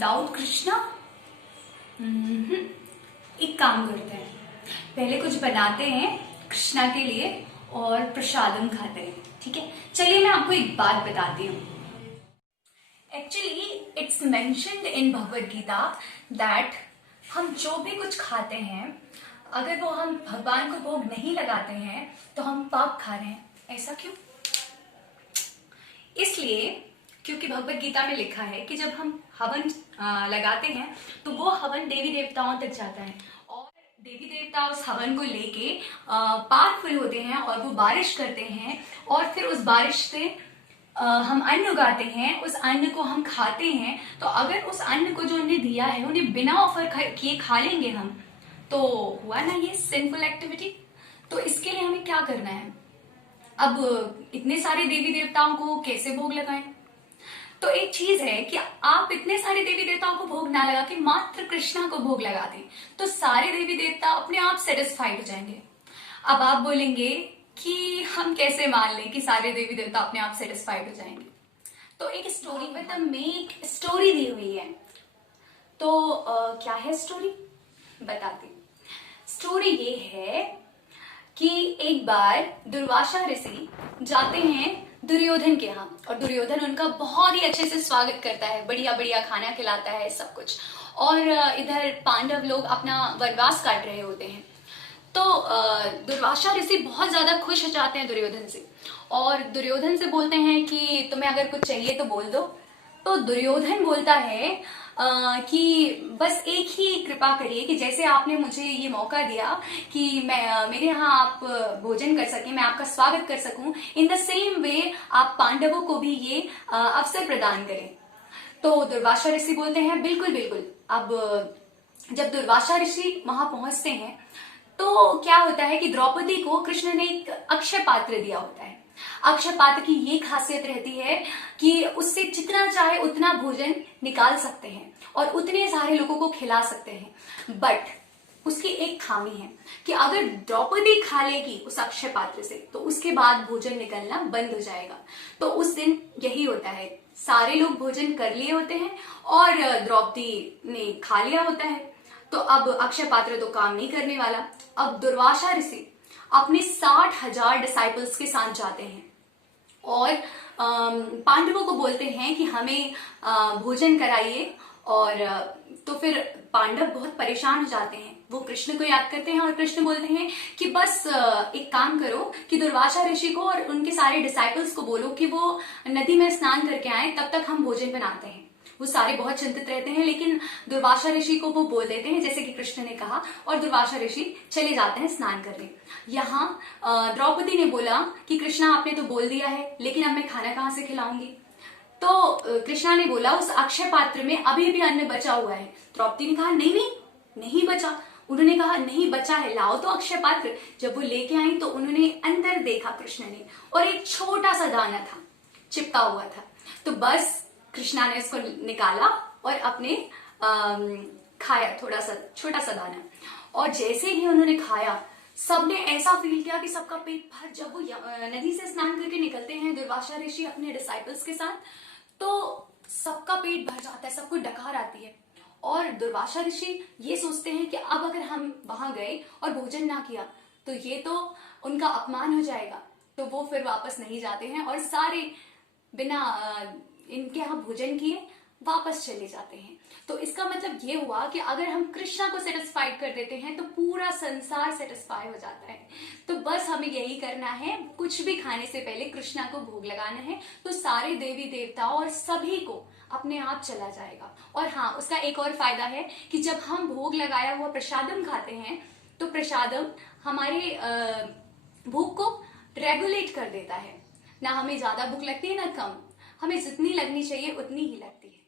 Without Krishna? एक काम करते हैं, पहले कुछ बनाते हैं कृष्णा के लिए और प्रसादम खाते हैं, ठीक है? चलिए मैं आपको एक बात बताती हूँ। Actually it's mentioned in Bhagavad Gita that हम जो भी कुछ खाते हैं, अगर वो हम भगवान को भोग नहीं लगाते हैं तो हम पाप खा रहे हैं। ऐसा क्यों? इसलिए क्योंकि भगवद गीता में लिखा है कि जब हम हवन लगाते हैं तो वो हवन देवी देवताओं तक जाता है और देवी देवता उस हवन को लेके पावरफुल होते हैं और वो बारिश करते हैं और फिर उस बारिश से हम अन्न उगाते हैं, उस अन्न को हम खाते हैं। तो अगर उस अन्न को जो उन्हें दिया है उन्हें बिना ऑफर किए खा लेंगे हम, तो हुआ ना ये सिंफुल एक्टिविटी। तो इसके लिए हमें क्या करना है? अब इतने सारे देवी देवताओं को कैसे भोग लगाएं? तो एक चीज है कि आप इतने सारे देवी देवताओं को भोग ना लगा के मात्र कृष्णा को भोग लगा दें तो सारे देवी देवता अपने आप सेटिस्फाइड हो जाएंगे। अब आप बोलेंगे कि हम कैसे मान लें कि सारे देवी देवता अपने आप सेटिस्फाइड हो जाएंगे? तो एक स्टोरी में एक स्टोरी दी हुई है। तो क्या है स्टोरी? बताती। स्टोरी ये है कि एक बार दुर्वासा ऋषि जाते हैं दुर्योधन के यहाँ और दुर्योधन उनका बहुत ही अच्छे से स्वागत करता है, बढ़िया बढ़िया खाना खिलाता है, सब कुछ। और इधर पांडव लोग अपना वनवास काट रहे होते हैं। तो दुर्वासा ऋषि बहुत ज्यादा खुश हो जाते हैं दुर्योधन से और दुर्योधन से बोलते हैं कि तुम्हें अगर कुछ चाहिए तो बोल दो। तो दुर्योधन बोलता है कि बस एक ही कृपा करिए कि जैसे आपने मुझे ये मौका दिया कि मैं मेरे यहाँ आप भोजन कर सकें, मैं आपका स्वागत कर सकूं, इन द सेम वे आप पांडवों को भी ये अवसर प्रदान करें। तो दुर्वासा ऋषि बोलते हैं बिल्कुल बिल्कुल। अब जब दुर्वासा ऋषि वहां पहुंचते हैं तो क्या होता है कि द्रौपदी को कृष्ण ने एक अक्षय पात्र दिया होता है। अक्षय पात्र की ये खासियत रहती है कि उससे जितना चाहे उतना भोजन निकाल सकते हैं और उतने सारे लोगों को खिला सकते हैं। बट उसकी एक खामी है कि अगर द्रौपदी खा लेगी उस अक्षय पात्र से तो उसके बाद भोजन निकलना बंद हो जाएगा। तो उस दिन यही होता है, सारे लोग भोजन कर लिए होते हैं और द्रौपदी ने खा लिया होता है। तो अब अक्षय पात्र तो काम नहीं करने वाला। अब दुर्वासा ऋषि अपने 60,000 डिसाइपल्स के साथ जाते हैं और पांडवों को बोलते हैं कि हमें भोजन कराइए। और तो फिर पांडव बहुत परेशान हो जाते हैं, वो कृष्ण को याद करते हैं और कृष्ण बोलते हैं कि बस एक काम करो कि दुर्वासा ऋषि को और उनके सारे डिसाइपल्स को बोलो कि वो नदी में स्नान करके आए, तब तक हम भोजन बनाते हैं। वो सारे बहुत चिंतित रहते हैं लेकिन दुर्वासा ऋषि को वो बोल देते हैं जैसे कि कृष्ण ने कहा और दुर्वासा ऋषि चले जाते हैं स्नान करने। यहाँ द्रौपदी ने बोला कि कृष्णा आपने तो बोल दिया है लेकिन अब मैं खाना कहाँ से खिलाऊंगी? तो कृष्णा ने बोला उस अक्षय पात्र में अभी भी अन्न बचा हुआ है। द्रौपदी ने कहा नहीं नहीं नहीं बचा। उन्होंने कहा नहीं बचा है, लाओ तो अक्षय पात्र। जब वो लेके आई तो उन्होंने अंदर देखा कृष्ण ने और एक छोटा सा दाना था, चिपका हुआ था। तो बस कृष्णा ने इसको निकाला और अपने खाया, थोड़ा सा छोटा सा दाना। और जैसे ही उन्होंने खाया सबने ऐसा फील किया कि सबका पेट भर। जब वो नदी से स्नान करके निकलते हैं दुर्वासा ऋषि अपने डिसाइपल्स के साथ तो सबका पेट भर जाता है, सबको डकार आती है। और दुर्वासा ऋषि ये सोचते हैं कि अब अगर हम वहां गए और भोजन ना किया तो ये तो उनका अपमान हो जाएगा। तो वो फिर वापस नहीं जाते हैं और सारे बिना इनके यहाँ भोजन किए वापस चले जाते हैं। तो इसका मतलब ये हुआ कि अगर हम कृष्णा को सेटिस्फाइड कर देते हैं तो पूरा संसार सेटिस्फाई हो जाता है। तो बस हमें यही करना है, कुछ भी खाने से पहले कृष्णा को भोग लगाना है तो सारे देवी देवताओं और सभी को अपने आप चला जाएगा। और हाँ, उसका एक और फायदा है कि जब हम भोग लगाया हुआ प्रसादम खाते हैं तो प्रसादम हमारे भूख को रेगुलेट कर देता है। ना हमें ज्यादा भूख लगती है ना कम, हमें जितनी लगनी चाहिए उतनी ही लगती है।